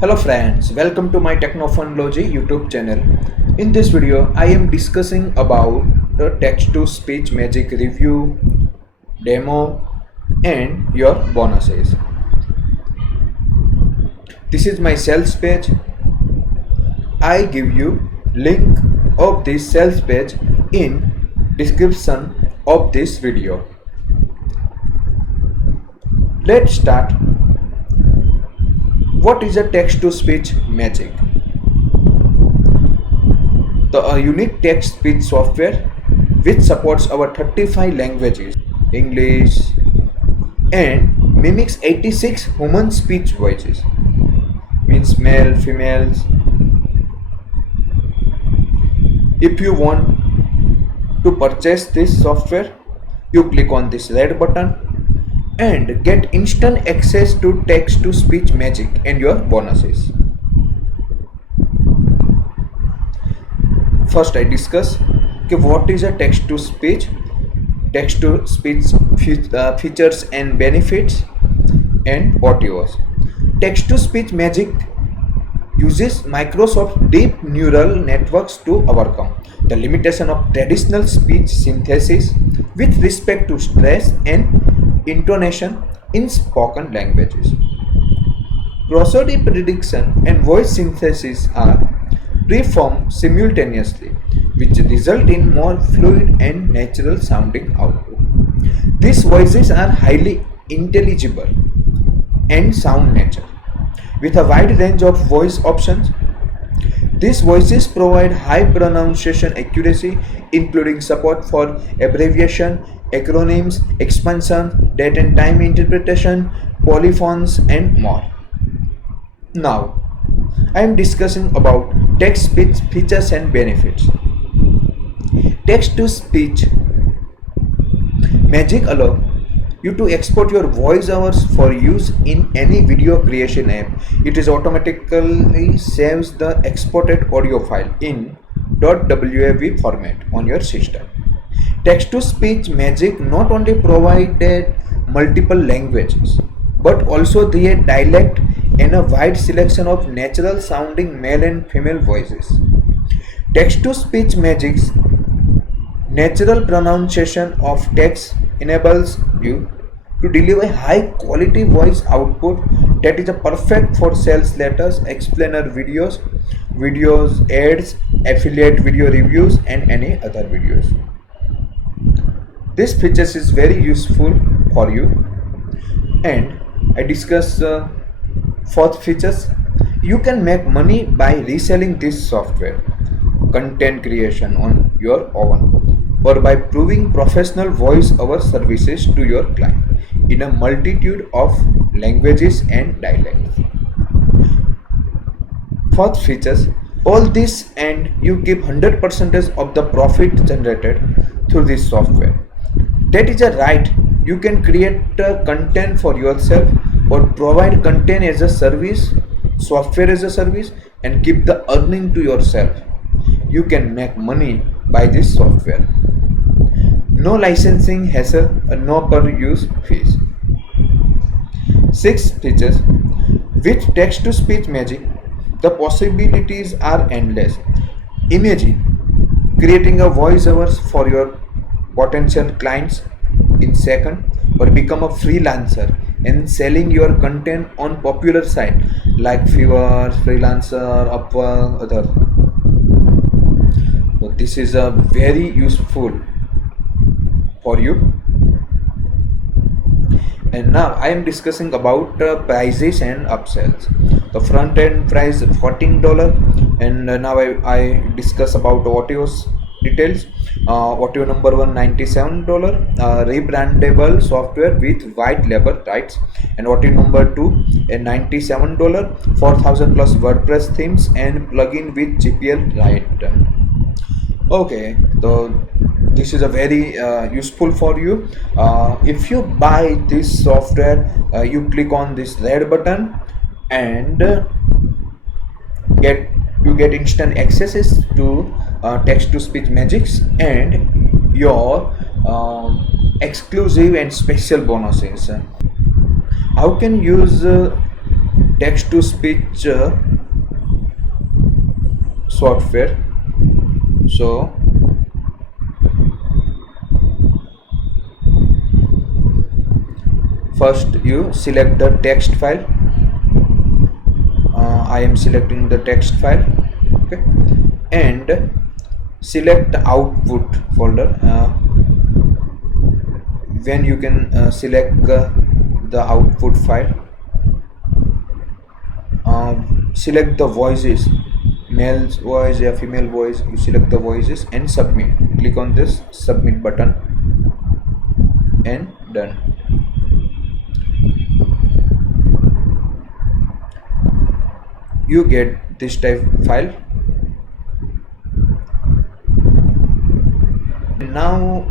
Hello friends, welcome to my Technophonology YouTube channel. In this video, I am discussing about the text-to-speech magic review, demo, and your bonuses. This is my sales page. I give you link of this sales page in description of this video. Let's start. What is a text-to-speech magic? The unique text-speech software which supports our 35 languages, English, and mimics 86 human speech voices, means male, females. If you want to purchase this software, you click on this red button and get instant access to text-to-speech magic and your bonuses. First, I discuss what is a text-to-speech features and benefits, and what use. Text-to-speech magic uses Microsoft deep neural networks to overcome the limitation of traditional speech synthesis with respect to stress and intonation in spoken languages. Prosody prediction and voice synthesis are performed simultaneously, which result in more fluid and natural sounding output. These voices are highly intelligible and sound natural, with a wide range of voice options. These voices provide high pronunciation accuracy, including support for abbreviation, acronyms, expansion, date and time interpretation, polyphons, and more. Now, I am discussing about text-speech features and benefits. Text-to-speech magic allows you to export your voiceovers for use in any video creation app. It is automatically saves the exported audio file in .wav format on your system. Text-to-speech magic not only provided multiple languages but also the dialect and a wide selection of natural sounding male and female voices. Text-to-speech magic's natural pronunciation of text enables you to deliver high quality voice output that is perfect for sales letters, explainer videos, ads, affiliate video reviews, and any other videos. This features is very useful for you, and I discuss fourth features. You can make money by reselling this software, content creation on your own, or by proving professional voice-over services to your client in a multitude of languages and dialects. Fourth features, all this and you keep 100% of the profit generated through this software. That is a right. You can create content for yourself or provide content as a service, software as a service, and keep the earning to yourself. You can make money by this software. No licensing hassle and no per use fees. Sixth features, with text-to-speech magic, the possibilities are endless. Imagine creating a voiceovers for your potential clients in second, or become a freelancer and selling your content on popular site like Fiverr, Freelancer, Upwork, other. So this is a very useful for you. And now I am discussing about prices and upsells. The front end price is $14, and now I discuss about audios details. Audio number one $97, rebrandable software with white label rights, and audio number two $97, 4000 plus WordPress themes and plugin with GPL right. Okay, so this is a very useful for you. If you buy this software, you click on this red button and get instant accesses to text-to-speech magics and your exclusive and special bonuses. How can use text to speech software. So first you select the text file. I am selecting the text file. Okay, and select output folder. When you can select the output file, select the voices, male voice or female voice. You select the voices and submit. Click on this submit button and done. You get this type file. Now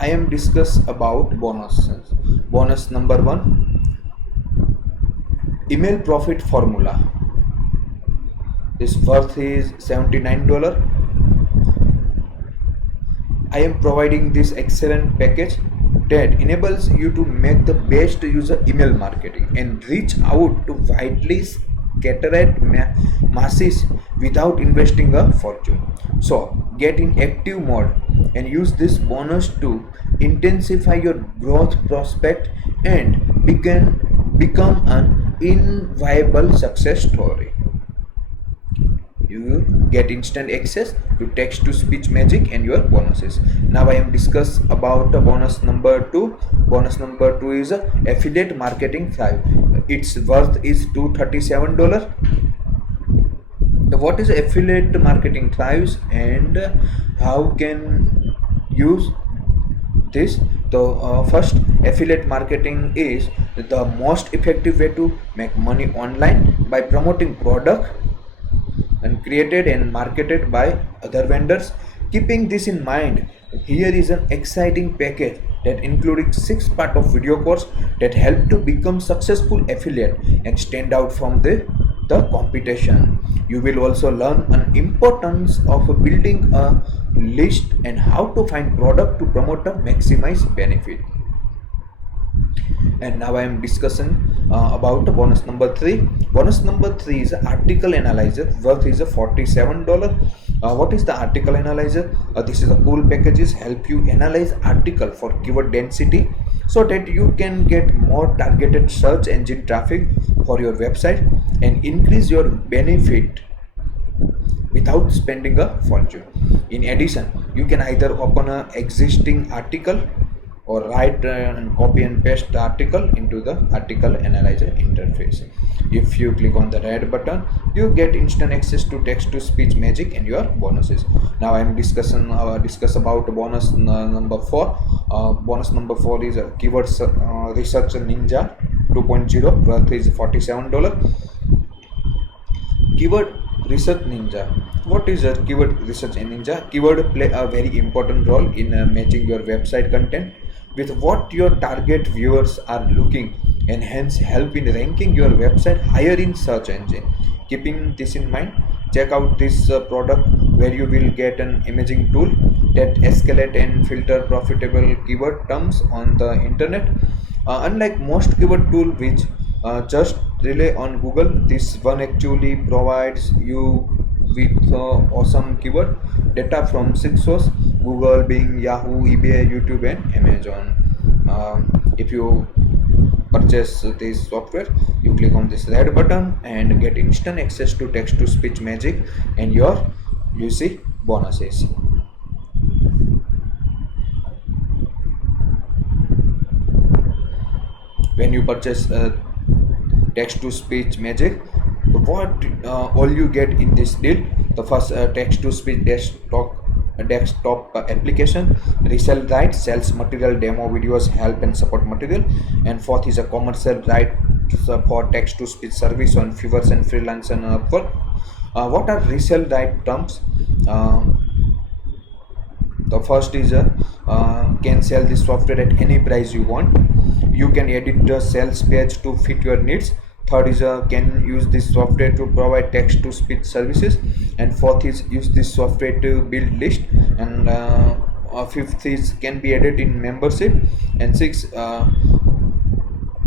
I am discuss about bonuses. Bonus number 1, email profit formula. This worth is $79. I am providing this excellent package that enables you to make the best user email marketing and reach out to widely scattered masses without investing a fortune. So get in active mode and use this bonus to intensify your growth prospect and become an inviolable success story. You get instant access to text to speech magic and your bonuses. Now I am discuss about bonus number 2. Bonus number 2 is affiliate marketing 5. Its worth is $237. What is affiliate marketing 5 and how can use this? The first, affiliate marketing is the most effective way to make money online by promoting product and created and marketed by other vendors. Keeping this in mind, here is an exciting package that including 6 part of video course that help to become successful affiliate and stand out from the competition. You will also learn an importance of building a list and how to find product to promote a maximize benefit. And now I am discussing about bonus number 3. Bonus number 3 is article analyzer. Worth is $47. What is the article analyzer? This is a cool packages help you analyze article for keyword density so that you can get more targeted search engine traffic for your website and increase your benefit without spending a fortune. In addition, you can either open an existing article or write and copy and paste the article into the article analyzer interface. If you click on the red button, you get instant access to text to speech magic and your bonuses. Now I am discuss about bonus number 4. Bonus number 4 is keyword research ninja 2.0. Worth is $47. Keyword research ninja. What is a keyword research ninja? Keyword play a very important role in matching your website content with what your target viewers are looking and hence help in ranking your website higher in search engine. Keeping this in mind, check out this product where you will get an imaging tool that escalate and filter profitable keyword terms on the internet. Unlike most keyword tool which just rely on Google, this one actually provides you with awesome keyword data from 6 sources: Google, Bing, Yahoo, eBay, YouTube and Amazon. If you purchase this software, you click on this red button and get instant access to text to speech magic and your UC bonuses. When you purchase text to speech magic, what all you get in this deal: the first text to speech desktop application, resell rights, sales material, demo videos, help and support material, and fourth is a commercial right for text to speech service on Fiverr and Freelance and Upwork. What are resell right terms? The first is can sell this software at any price you want. You can edit the sales page to fit your needs. Third is can use this software to provide text to speech services, and fourth is use this software to build list, and fifth is can be added in membership, and six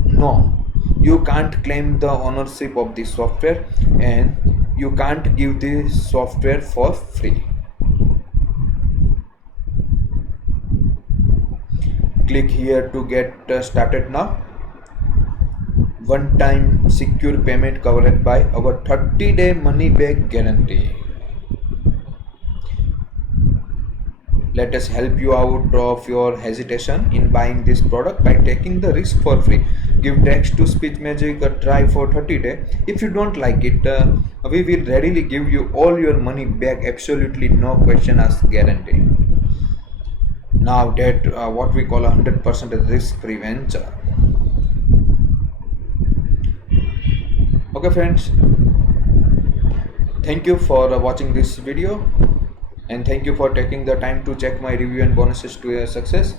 no, You can't claim the ownership of the software, and you can't give the software for free. Click here to get started now. One time secure payment covered by our 30-day money back guarantee. Let us help you out of your hesitation in buying this product by taking the risk for free. Give text to speech magic a try for 30 days. If you don't like it, we will readily give you all your money back, absolutely no question asked guarantee. Now that what we call 100% risk free venture. Okay friends, thank you for watching this video, and thank you for taking the time to check my review and bonuses to your success.